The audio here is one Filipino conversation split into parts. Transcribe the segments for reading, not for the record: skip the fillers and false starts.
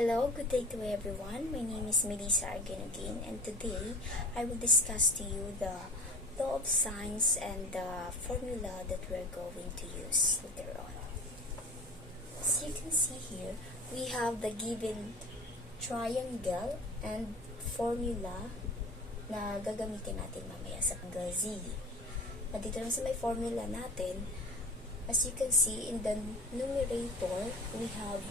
Hello, good day to everyone. My name is Melissa again, and today I will discuss to you the law of sines and the formula that we're going to use later on. As you can see here, we have the given triangle and formula na gagamitin natin mamaya sa angle Z. At dito naman sa may formula natin, as you can see in the numerator, we have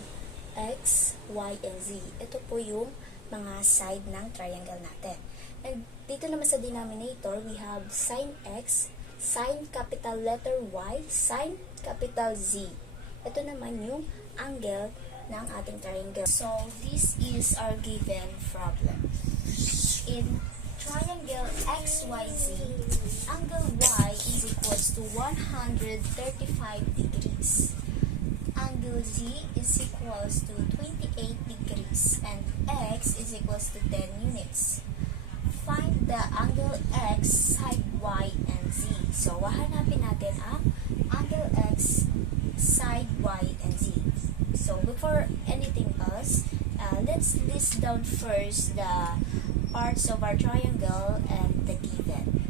X, Y, and Z. Ito po yung mga side ng triangle natin. And dito naman sa denominator, we have sin X, sin capital letter Y, sin capital Z. Ito naman yung angle ng ating triangle. So, this is our given problem. In triangle XYZ, angle Y is equals to 135 degrees. Angle Z is equals to 28 degrees and X is equals to 10 units. Find the angle X, side Y, and Z. So, hahanapin natin ang angle X, side Y, and Z. So, before anything else, let's list down first the parts of our triangle and the given.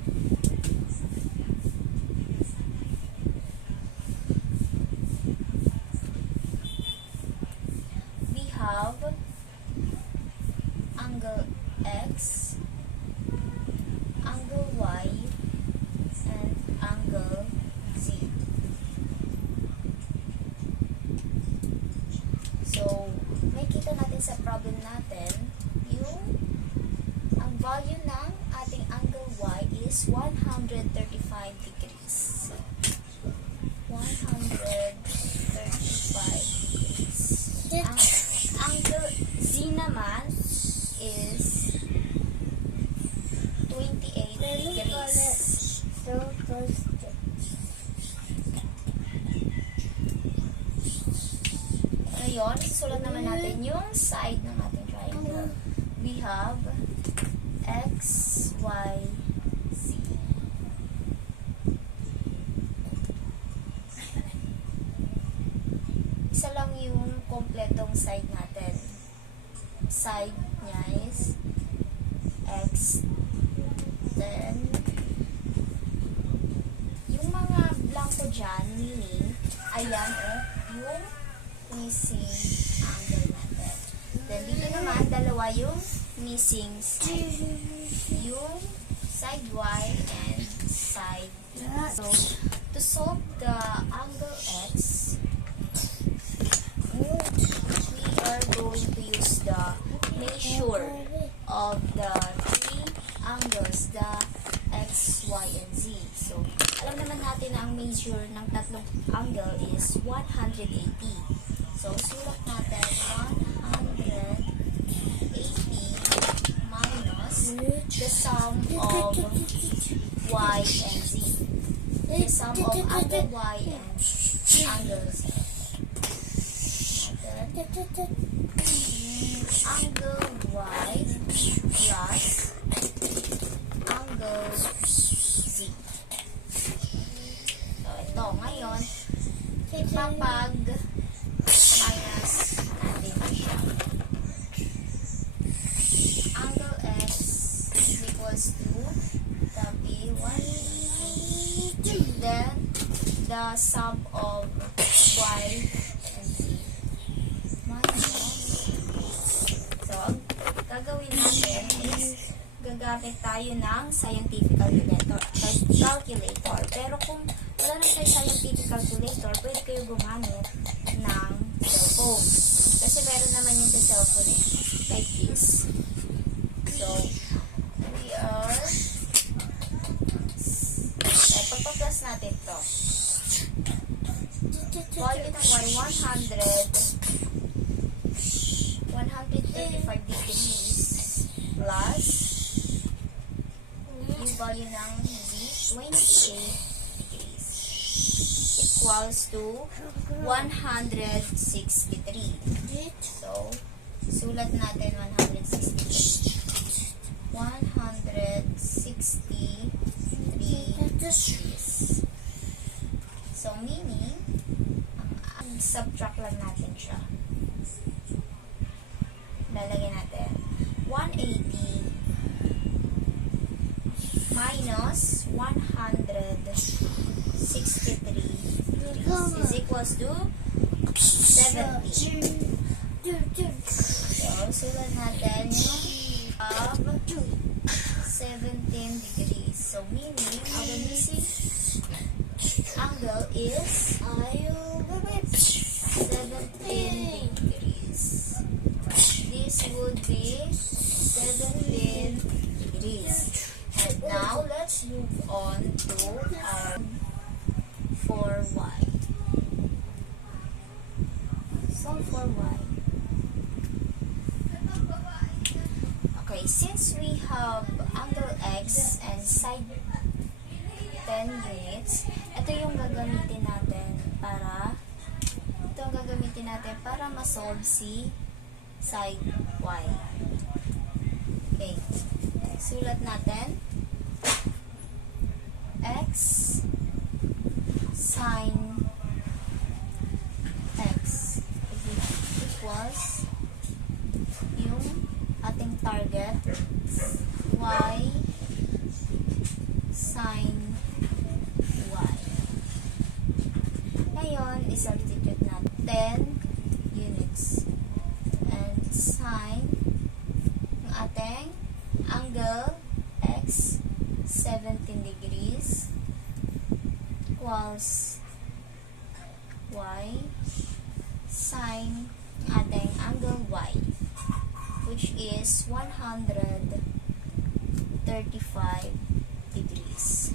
We have angle X, angle Y, and angle Z. So, makikita natin sa problem natin yung ang value ng ating angle Y is 135 degrees. 135 degrees. Ang angle Z naman is 28 degrees. Ngayon, isulat naman natin yung side ng ating triangle. We have X, Y, Z. Isa lang yung kompletong side natin. Side niya is X. Then, yung mga blanco dyan, meaning, ayan yung missing angle natin. Then, dito naman, dalawa yung missing side. Yung side Y and side Z. So, to solve the angle X, we are going to use the measure of the three angles, the X, Y, and Z. So, alam naman natin na ang measure ng tatlong angle is 180. So, sulat natin 180 minus the sum of Y and Z. The sum of angle Y and angle Z. Angle Y plus angle Z. So, ito. Ngayon, ipapag-minus natin siya. Angle X is equals to tabi 180. Then, the sum of Y and Z. So, ang gagawin natin is gagamit tayo ng scientific calculator. Pero kung wala na kayo scientific calculator, pwede kayo gumamit ng cellphone. Kasi meron naman yung sa cellphone like this. So, we are pagpa-plus natin to. Value ng Y 135 degrees plus yung value ng Z 28 degrees equals to 163. So, sulat natin 163 degrees. So, meaning, subtract lang natin siya. lalagyan natin 180 minus 163 degrees is equals to 70. So, sulat natin yung of 17 degrees. So, meaning, our missing angle is 17 degrees. This would be 17 degrees. And now, let's move on to our 4y. So, 4y. Okay, since we have angle x and side 10 units, ito yung gagamitin natin para ma-solve si side y. Okay, sulat natin x sine x equals yung ating target y sine y. Ngayon, i-substitute natin 10 units. And sine ng ating angle x 17 degrees equals y sine ng ating angle y, which is 135 degrees.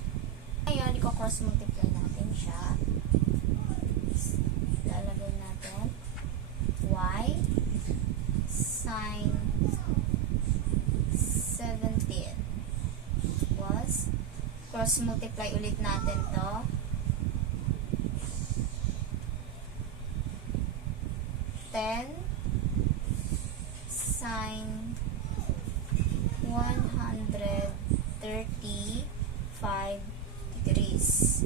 Ngayon, i-cross multiply natin siya. Lalagay natin y sine 17 was cross multiply ulit natin to. Sine 135 degrees.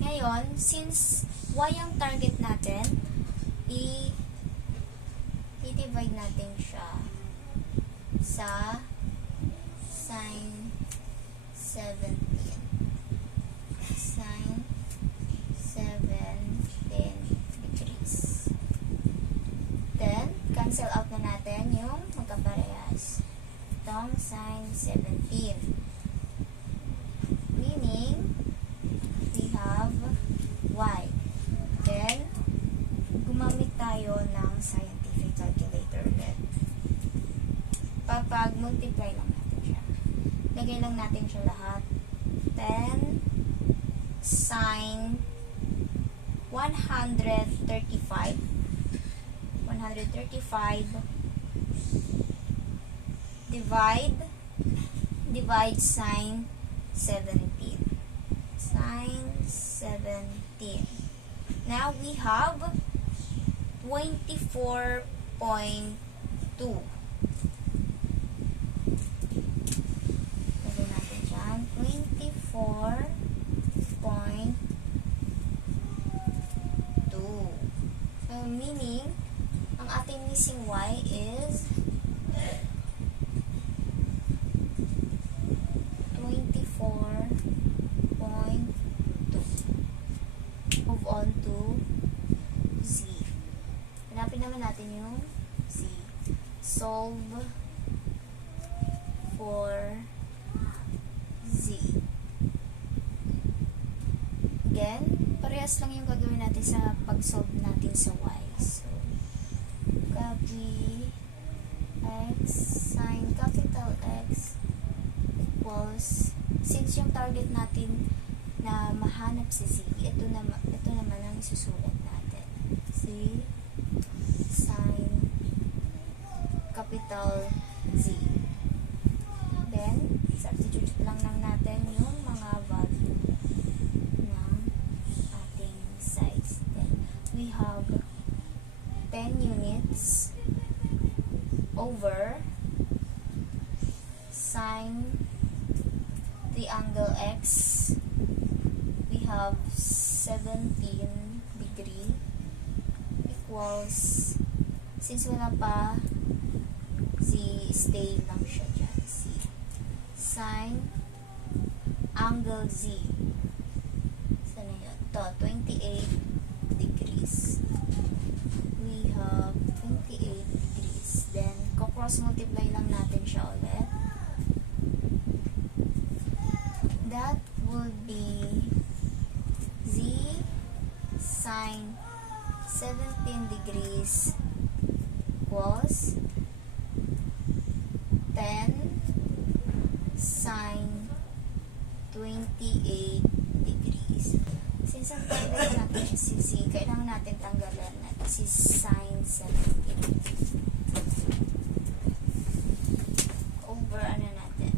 Ngayon, since y ang target natin, i-divide natin siya sa sine 17. Sine 17 degrees. Then, cancel out na natin yung magkaparehas. Itong sine 17. Meaning, we have y. Then, gumamit tayo ng scientific calculator ulit. Papag-multiply lang natin siya. Lagay lang natin siya lahat. 10 sine 135 divide sine 17. Sine 17. Now we have 24.2. Lagyan natin dyan. 24.2. Meaning, ang ating missing y is 24.2. Move on to z. Hanapin naman natin yung z. Solve for z. Again, parehas lang yung gagawin natin sa pag-solve natin sa y. So, copy x sine capital X equals, since yung target natin na mahanap si z, ito naman ang isusulat natin. Z sine capital Z. Then, substitute lang natin yung mga value ng ating size. Then, we have 10 units over sine the angle X. We have 17 degree equals Since wala pa, stay lang siya dyan. Sine angle Z. Saan na yun? Ito, 28 degrees. We have 28 degrees. Then, cross multiply lang natin siya ulit. That will be Z sine 17 degrees equals 10 sine 28 degrees. Since ang tanggalin natin si Z, kailangan natin tanggalan natin si sine 17.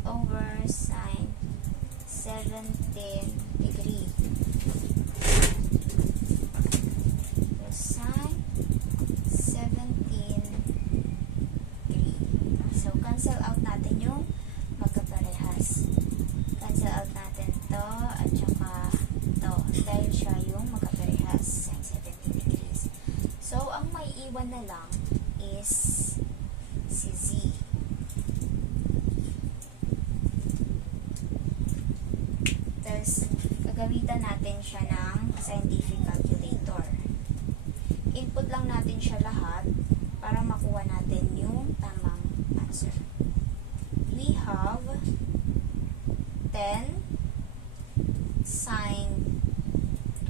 Over sine 17 degree. So, sine 17 degree. So, cancel out natin yung magkaparehas. Cancel out natin to at saka to. Dahil siya yung magkaparehas. Sine 17 degrees. So, ang may iwan na lang is si Z. Gagamitan natin siya ng scientific calculator. Input lang natin siya lahat para makuha natin yung tamang answer. We have 10 sine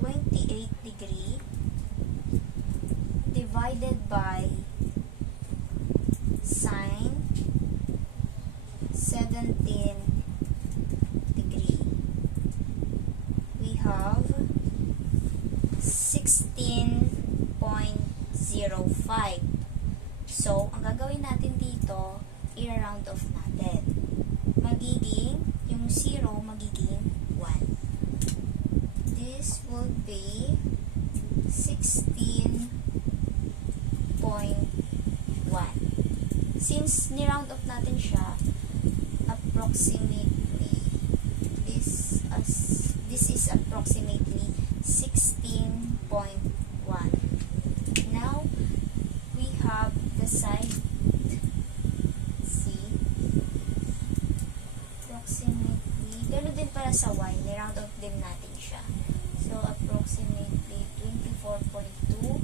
28 degree divided by sine 17 have 16.05. So, ang gagawin natin dito, i-round off natin. Magiging, yung 0 magiging 1. This will be 16.1. Since ni-round off natin siya, approximately, this is approximately 16.1. Now, we have the side C. Approximately, gano'n din para sa Y, ni-round off din natin siya. So, approximately 24.2.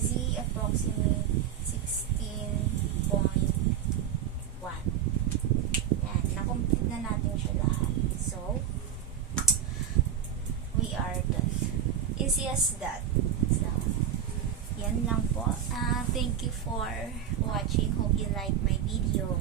Z, approximately 16.1. Yan, na-complete na natin siya lahat. So, we are done. Easy as that. So, yan lang po. Thank you for watching. Hope you like my video.